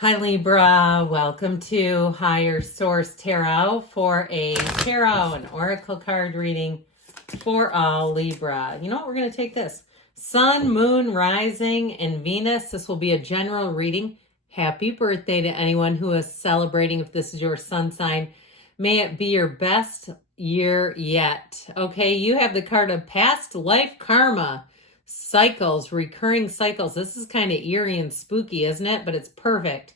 Hi Libra, welcome to Higher Source Tarot for a tarot and oracle card reading for all Libra. You know what, we're going to take this. Sun, Moon, Rising, and Venus. This will be a general reading. Happy birthday to anyone who is celebrating if this is your sun sign. May it be your best year yet. Okay, you have the card of past life karma. Cycles, recurring cycles. This is kind of eerie and spooky, isn't it? But it's perfect.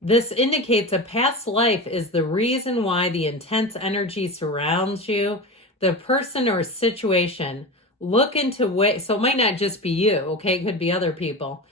This indicates a past life is the reason why the intense energy surrounds you, the person or situation. Look into ways, so it might not just be you, okay? It could be other people.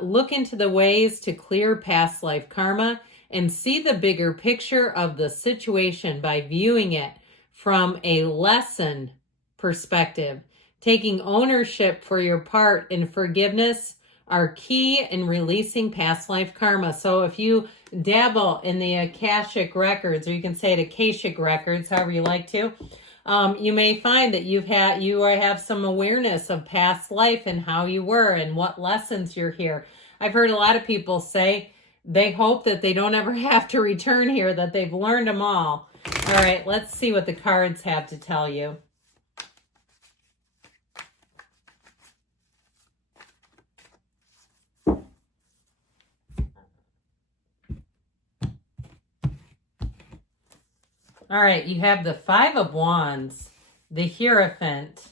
Look into the ways to clear past life karma and see the bigger picture of the situation by viewing it from a lesson perspective. Taking ownership for your part in forgiveness are key in releasing past life karma. So if you dabble in the Akashic records, or you can say it Akashic records, however you like to, you may find that you have some awareness of past life and how you were and what lessons you're here. I've heard a lot of people say they hope that they don't ever have to return here, that they've learned them all. All right, let's see what the cards have to tell you. All right, you have the Five of Wands, the Hierophant,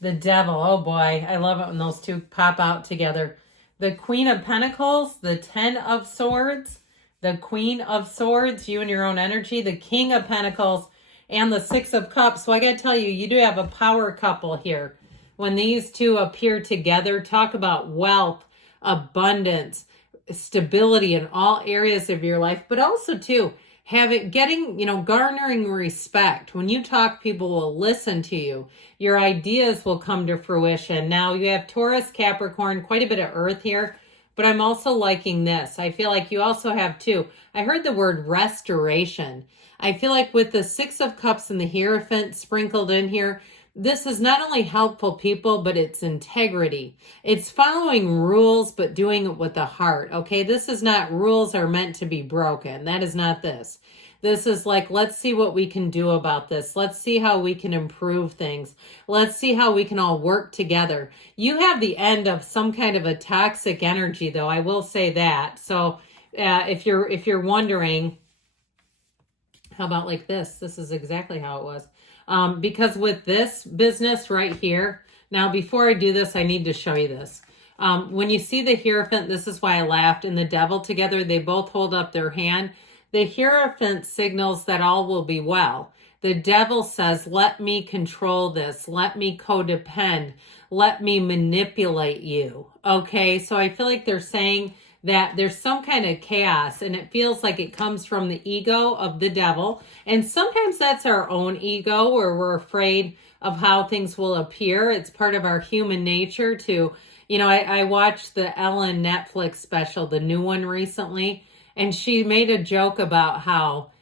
the Devil. Oh boy, I love it when those two pop out together. The Queen of Pentacles, the Ten of Swords, the Queen of Swords, you and your own energy, the King of Pentacles, and the Six of Cups. So I got to tell you, you do have a power couple here. When these two appear together, talk about wealth, abundance, stability in all areas of your life, but also too, garnering respect. When you talk, people will listen to you. Your ideas will come to fruition. Now you have Taurus, Capricorn, quite a bit of earth here, but I'm also liking this. I feel like you also have too, I heard the word restoration. I feel like with the Six of Cups and the Hierophant sprinkled in here, this is not only helpful people, but it's integrity. It's following rules, but doing it with the heart. Okay, this is not rules are meant to be broken. That is not this. This is like, let's see what we can do about this. Let's see how we can improve things. Let's see how we can all work together. You have the end of some kind of a toxic energy, though. I will say that. So if you're wondering, how about like this? This is exactly how it was. Because with this business right here, now before I do this, I need to show you this. When you see the Hierophant, this is why I laughed, and the Devil together, they both hold up their hand. The Hierophant signals that all will be well. The Devil says, let me control this. Let me codepend. Let me manipulate you. Okay, so I feel like they're saying that there's some kind of chaos, and it feels like it comes from the ego of the devil. And sometimes that's our own ego, or we're afraid of how things will appear. It's part of our human nature to, I watched the Ellen Netflix special, the new one recently, and she made a joke about how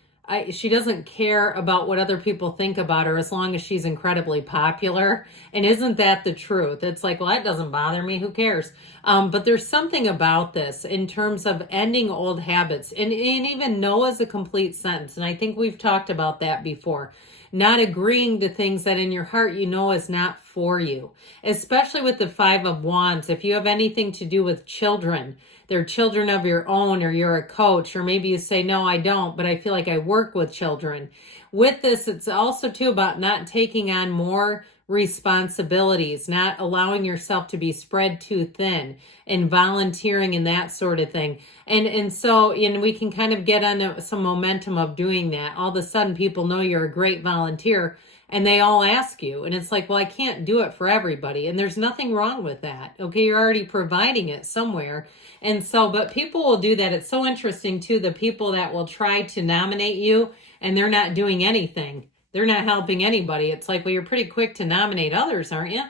she doesn't care about what other people think about her as long as she's incredibly popular. And isn't that the truth? It's like, well, that doesn't bother me. Who cares? But there's something about this in terms of ending old habits. And even no is a complete sentence. And I think we've talked about that before. Not agreeing to things that in your heart you know is not for you. Especially with the Five of Wands. If you have anything to do with children, they're children of your own, or you're a coach, or maybe you say, no, I don't, but I feel like I work with children. With this, it's also too about not taking on more responsibilities, not allowing yourself to be spread too thin, and volunteering and that sort of thing. And so we can kind of get on some momentum of doing that. All of a sudden, people know you're a great volunteer, and they all ask you. And it's like, well, I can't do it for everybody. And there's nothing wrong with that. Okay, you're already providing it somewhere. And so, but people will do that. It's so interesting too, the people that will try to nominate you and they're not doing anything. They're not helping anybody. It's like, well, you're pretty quick to nominate others, aren't you?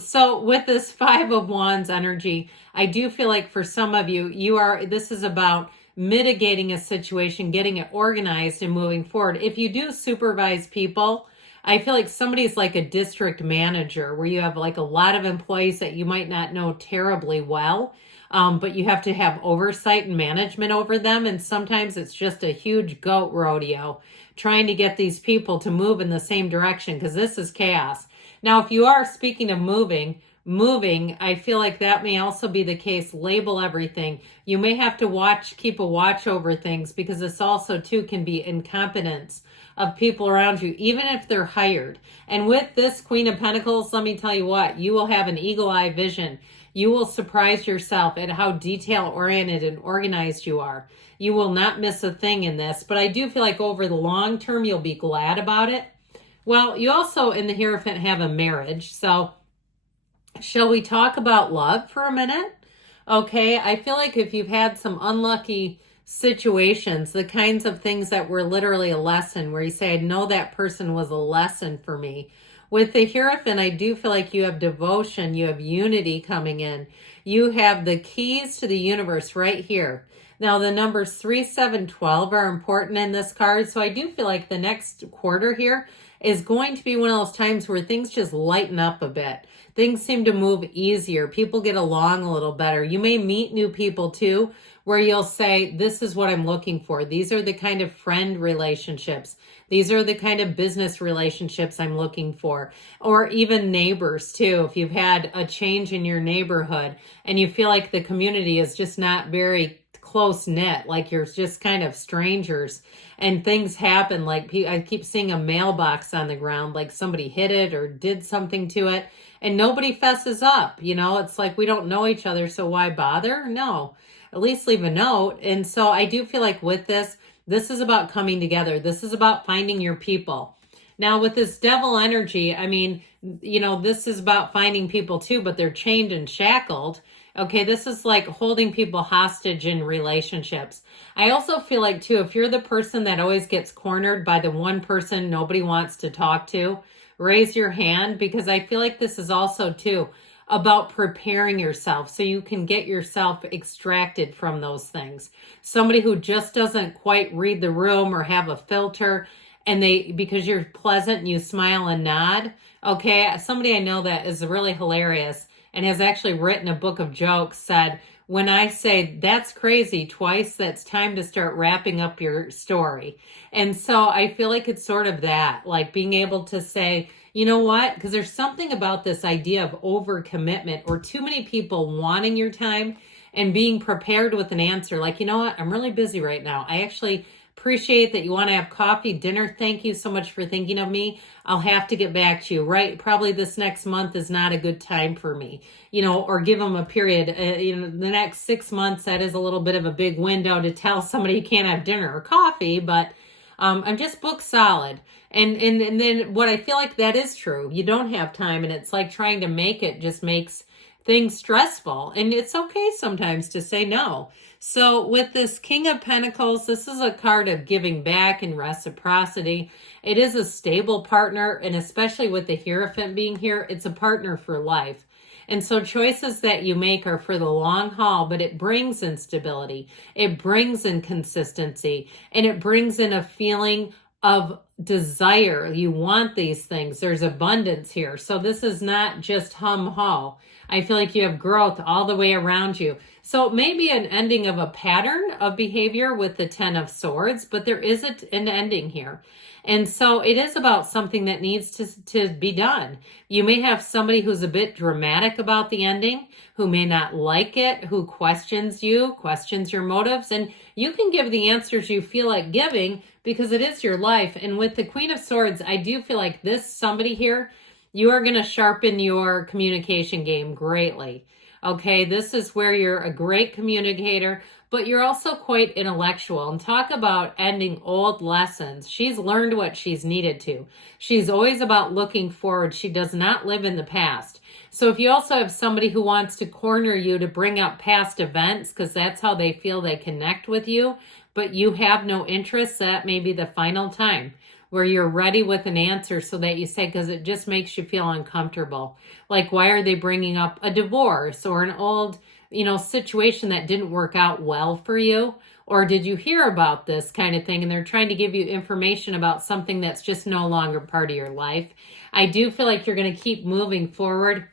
So with this Five of Wands energy, I do feel like for some of you, this is about mitigating a situation, getting it organized and moving forward. If you do supervise people, I feel like somebody's like a district manager where you have like a lot of employees that you might not know terribly well. but you have to have oversight and management over them. And sometimes it's just a huge goat rodeo trying to get these people to move in the same direction, because this is chaos. Now, if you are, speaking of moving, I feel like that may also be the case. Label everything. You may have to keep a watch over things, because this also too can be incompetence of people around you, even if they're hired. And with this Queen of Pentacles, let me tell you what, you will have an eagle eye vision. You will surprise yourself at how detail oriented and organized you are. You will not miss a thing in this, but I do feel like over the long term, you'll be glad about it. Well, you also in the Hierophant have a marriage. So shall we talk about love for a minute? Okay, I feel like if you've had some unlucky situations, the kinds of things that were literally a lesson, where you say, I know that person was a lesson for me. With the Hierophant, I do feel like you have devotion, you have unity coming in. You have the keys to the universe right here. Now, the numbers 3, 7, 12 are important in this card. So I do feel like the next quarter here is going to be one of those times where things just lighten up a bit. Things seem to move easier. People get along a little better. You may meet new people too, where you'll say, this is what I'm looking for. These are the kind of friend relationships. These are the kind of business relationships I'm looking for. Or even neighbors too. If you've had a change in your neighborhood and you feel like the community is just not very close knit, like you're just kind of strangers, and things happen, like I keep seeing a mailbox on the ground, like somebody hit it or did something to it, and nobody fesses up. It's like, we don't know each other, so why bother? No, at least leave a note. And so I do feel like with this is about coming together. This is about finding your people. Now with this devil energy, I mean, this is about finding people too, but they're chained and shackled. Okay, this is like holding people hostage in relationships. I also feel like too, if you're the person that always gets cornered by the one person nobody wants to talk to, raise your hand, because I feel like this is also too about preparing yourself so you can get yourself extracted from those things. Somebody who just doesn't quite read the room or have a filter, and because you're pleasant and you smile and nod. Okay, somebody I know that is really hilarious and has actually written a book of jokes, said, when I say that's crazy twice, that's time to start wrapping up your story. And so I feel like it's sort of that, like being able to say, you know what? Because there's something about this idea of overcommitment, or too many people wanting your time and being prepared with an answer. Like, you know what? I'm really busy right now. I actually appreciate that you want to have coffee, dinner. Thank you so much for thinking of me. I'll have to get back to you, right? Probably this next month is not a good time for me, or give them a period. The next 6 months, that is a little bit of a big window to tell somebody you can't have dinner or coffee, but I'm just booked solid. And then what I feel like that is true. You don't have time, and it's like trying to make it just makes things stressful. And it's okay sometimes to say no. So with this King of Pentacles, this is a card of giving back and reciprocity. It is a stable partner, and especially with the Hierophant being here, it's a partner for life. And so choices that you make are for the long haul, but it brings in stability. It brings in consistency, and it brings in a feeling of desire. You want these things. There's abundance here. So this is not just hum-ha. I feel like you have growth all the way around you. So it may be an ending of a pattern of behavior with the 10 of Swords, but there is an ending here. And so it is about something that needs to be done. You may have somebody who's a bit dramatic about the ending, who may not like it, who questions you, questions your motives, and you can give the answers you feel like giving because it is your life. And with the Queen of Swords, I do feel like somebody here, you are going to sharpen your communication game greatly. Okay, this is where you're a great communicator, but you're also quite intellectual. And talk about ending old lessons. She's learned what she's needed to. She's always about looking forward. She does not live in the past. So if you also have somebody who wants to corner you to bring up past events, because that's how they feel they connect with you, but you have no interest, that may be the final time where you're ready with an answer, so that you say, because it just makes you feel uncomfortable. Like, why are they bringing up a divorce or an old, situation that didn't work out well for you? Or did you hear about this kind of thing? And they're trying to give you information about something that's just no longer part of your life. I do feel like you're going to keep moving forward.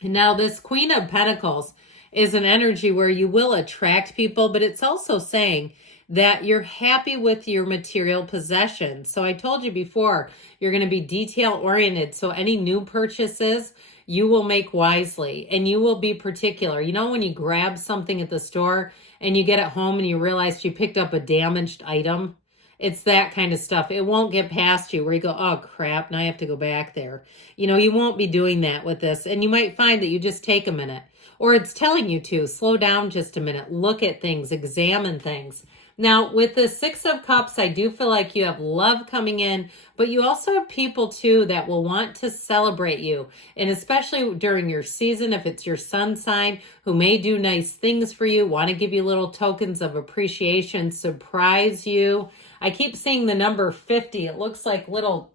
And now this Queen of Pentacles, is an energy where you will attract people, but it's also saying that you're happy with your material possessions. So I told you before, you're going to be detail oriented. So any new purchases, you will make wisely and you will be particular. You know, when you grab something at the store and you get it home and you realize you picked up a damaged item, it's that kind of stuff. It won't get past you where you go, oh crap, now I have to go back there. You know, you won't be doing that with this. And you might find that you just take a minute, or it's telling you to slow down just a minute, look at things, examine things. Now, with the Six of Cups, I do feel like you have love coming in, but you also have people too that will want to celebrate you. And especially during your season, if it's your sun sign, who may do nice things for you, want to give you little tokens of appreciation, surprise you. I keep seeing the number 50. It looks like little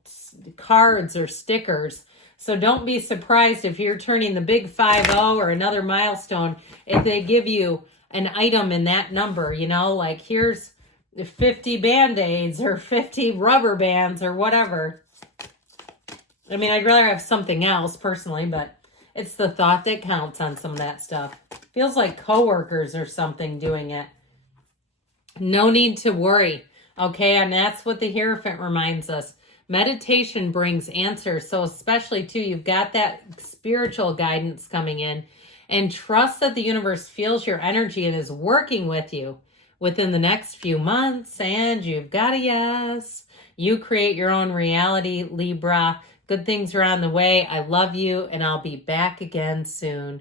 cards or stickers. So don't be surprised if you're turning the big 50 or another milestone, if they give you an item in that number, you know, like here's 50 Band-Aids or 50 rubber bands or whatever. I mean, I'd rather have something else personally, but it's the thought that counts on some of that stuff. Feels like coworkers or something doing it. No need to worry. Okay, and that's what the Hierophant reminds us. Meditation brings answers. So especially too, you've got that spiritual guidance coming in, and trust that the universe feels your energy and is working with you within the next few months. And you've got a yes. You create your own reality, Libra. Good things are on the way. I love you, and I'll be back again soon.